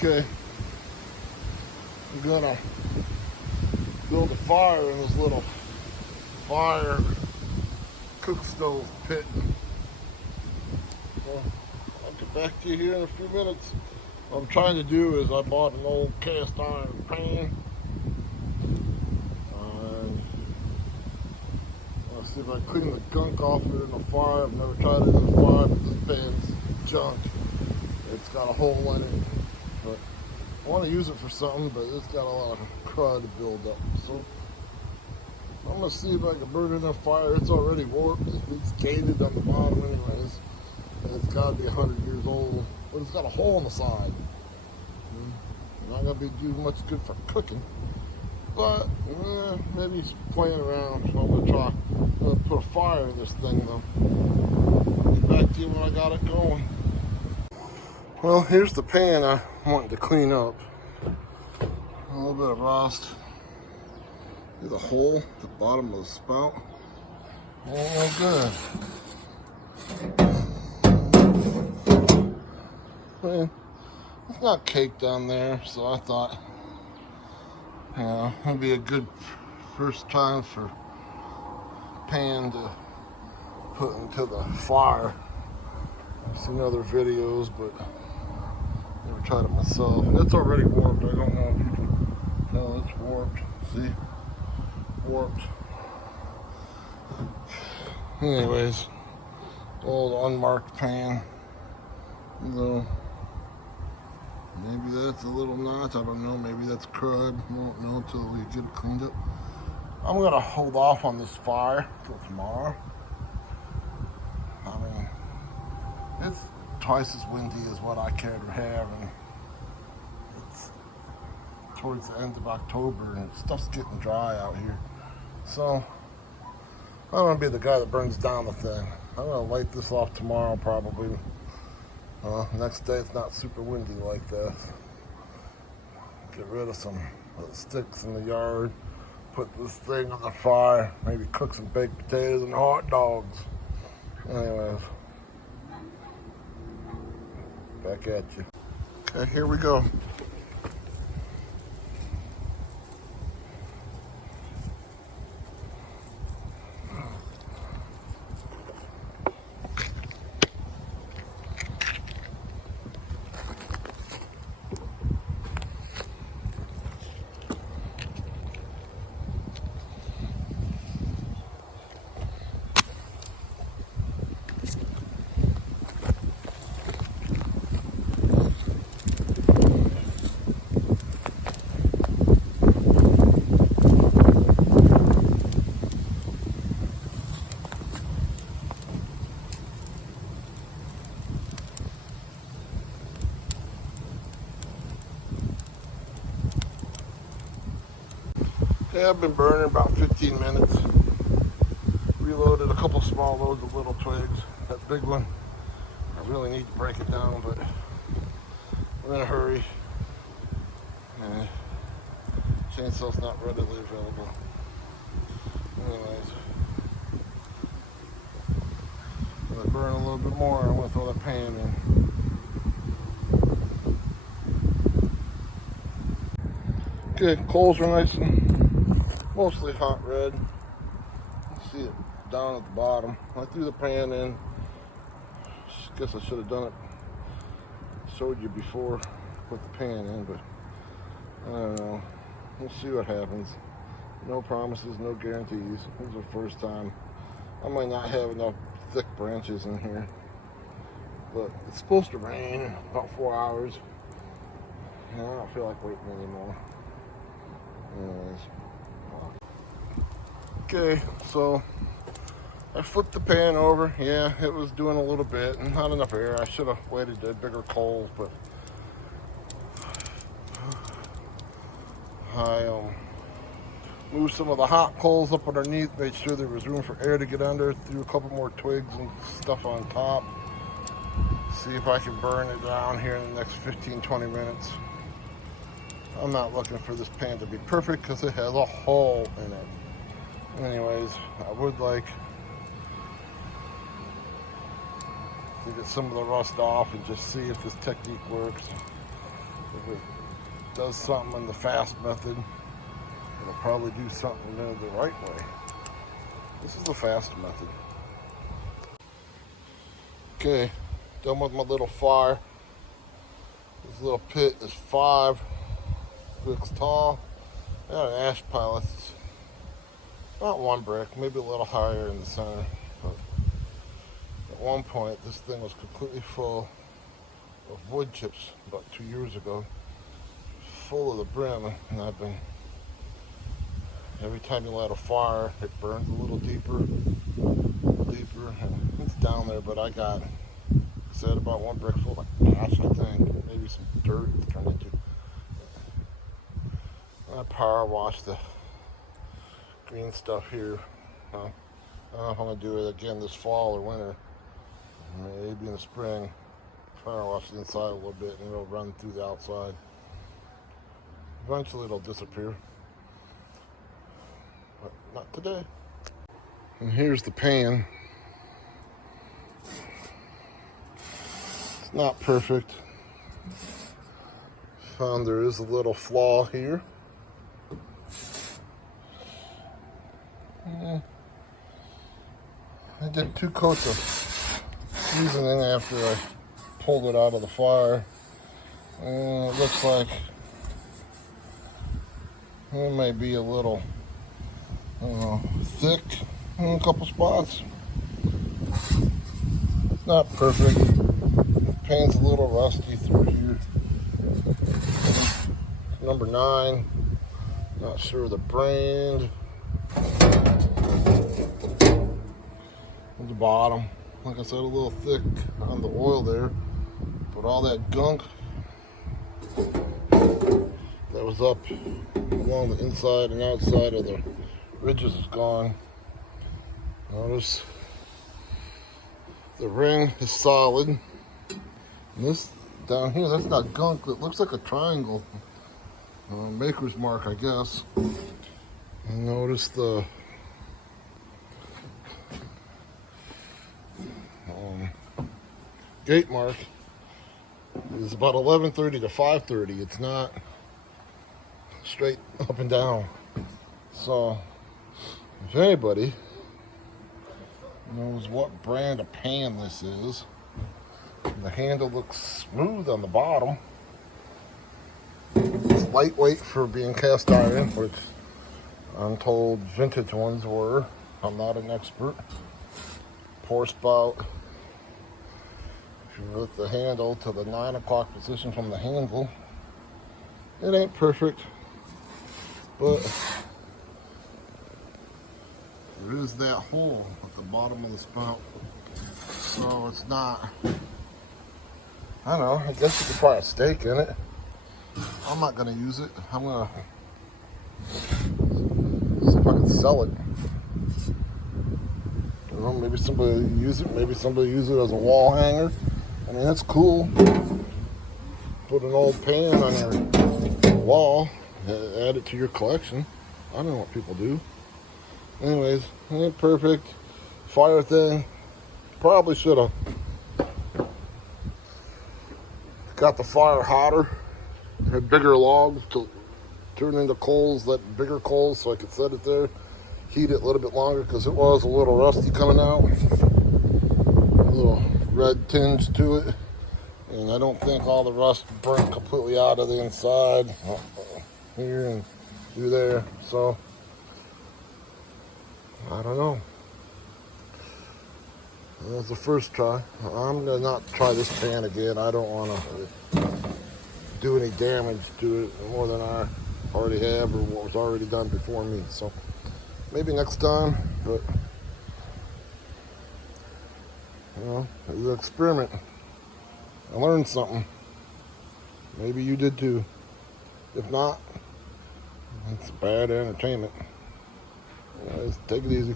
Okay, I'm gonna build a fire in this little fire cook stove pit. So I'll get back to you here in a few minutes. What I'm trying to do is I bought an old cast iron pan. I'll see if I clean the gunk off of it in the fire. I've never tried it in the fire, but this pan's junk. It's got a hole in it. But I want to use it for something, but it's got a lot of crud to build up. So I'm going to see if I can burn it in a fire. It's already warped. It's gated on the bottom anyways. And it's got to be 100 years old. But it's got a hole in the side. Not going to be doing much good for cooking. But maybe it's playing around. So I'm going to try. I'm going to put a fire in this thing though. I'll get back to you when I got it going. Well, here's the pan I wanted to clean up. A little bit of rust. There's a hole at the bottom of the spout. Oh, good. Well, it's not caked on there, so I thought, it'd be a good first time for pan to put into the fire. I've seen other videos, but never tried it myself. And it's already warped. I don't know if you can tell it's warped. See? Warped. Anyways, old unmarked pan. So maybe that's a little notch. I don't know. Maybe that's crud. We won't know until we get it cleaned up. I'm gonna hold off on this fire till tomorrow. I mean, it's twice as windy as what I care to have, and it's towards the end of October, and stuff's getting dry out here. So I don't want to be the guy that burns down the thing. I'm gonna light this off tomorrow probably. Next day it's not super windy like this. Get rid of some sticks in the yard. Put this thing on the fire. Maybe cook some baked potatoes and hot dogs. Anyways, back at you. Okay, here we go. Yeah, I've been burning about 15 minutes. Reloaded a couple small loads of little twigs. That big one, I really need to break it down, but I'm in a hurry. And chainsaw's not readily available. Anyways, when I burn a little bit more, I'm gonna throw that pan in. Okay, coals are nice and mostly hot red. You see it down at the bottom. I threw the pan in. Guess I should have done it. Showed you before. Put the pan in, but I don't know. We'll see what happens. No promises, no guarantees. This is the first time. I might not have enough thick branches in here, but it's supposed to rain in about 4 hours, and I don't feel like waiting anymore. Anyways. Okay, so I flipped the pan over. Yeah, it was doing a little bit and not enough air. I should have waited to bigger coals, but I moved some of the hot coals up underneath, made sure there was room for air to get under, threw a couple more twigs and stuff on top. See if I can burn it down here in the next 15-20 minutes. I'm not looking for this pan to be perfect because it has a hole in it. Anyways, I would like to get some of the rust off and just see if this technique works. If it does something in the fast method, it'll probably do something the right way. This is the fast method. Okay, done with my little fire. This little pit is 5 bricks tall. I got an ash pile. It's not 1 brick, maybe a little higher in the center. But at one point, this thing was completely full of wood chips about 2 years ago. Full of the brim, and I've been, every time you light a fire, it burns a little deeper, and it's down there, but I got, said about 1 brick full of ash, I think, maybe some dirt it's turned into. I power wash the green stuff here. I don't know if I'm going to do it again this fall or winter, maybe in the spring. Power wash the inside a little bit and it'll run through the outside. Eventually it'll disappear, but not today. And here's the pan. It's not perfect. Found there is a little flaw here. I did 2 coats of seasoning after I pulled it out of the fire, and it looks like it may be a little, I don't know, thick in a couple spots. It's not perfect. The pan's a little rusty through here. It's number 9. Not sure of the brand. At the bottom, like I said, a little thick on the oil there, but all that gunk that was up along the inside and outside of the ridges is gone. Notice the ring is solid. And this down here, that's not gunk. It looks like a triangle. Maker's mark, I guess. And notice the gate mark is about 11:30 to 5:30. It's not straight up and down. So if anybody knows what brand of pan this is, the handle looks smooth on the bottom. It's lightweight for being cast iron, which I'm told vintage ones were. I'm not an expert. Pour spout. If you lift the handle to the 9 o'clock position from the handle, it ain't perfect, but there is that hole at the bottom of the spout. So it's not, I don't know, I guess you could fry a steak in it. I'm not going to use it. I'm going to see if I can sell it. You know, maybe somebody use it. Maybe somebody use it as a wall hanger. I mean, that's cool. Put an old pan on your wall, add it to your collection. I don't know what people do. Anyways, it ain't perfect. Fire thing, probably should have got the fire hotter. Had bigger logs to turn into coals, let bigger coals so I could set it there. Heat it a little bit longer because it was a little rusty coming out. A little red tinge to it. And I don't think all the rust burnt completely out of the inside. Here and through there. So, I don't know. That was the first try. I'm going to not try this pan again. I don't want to do any damage to it more than I already have or what was already done before me. So maybe next time, but you know, it was an experiment. I learned something. Maybe you did too. If not, it's bad entertainment. Take it easy.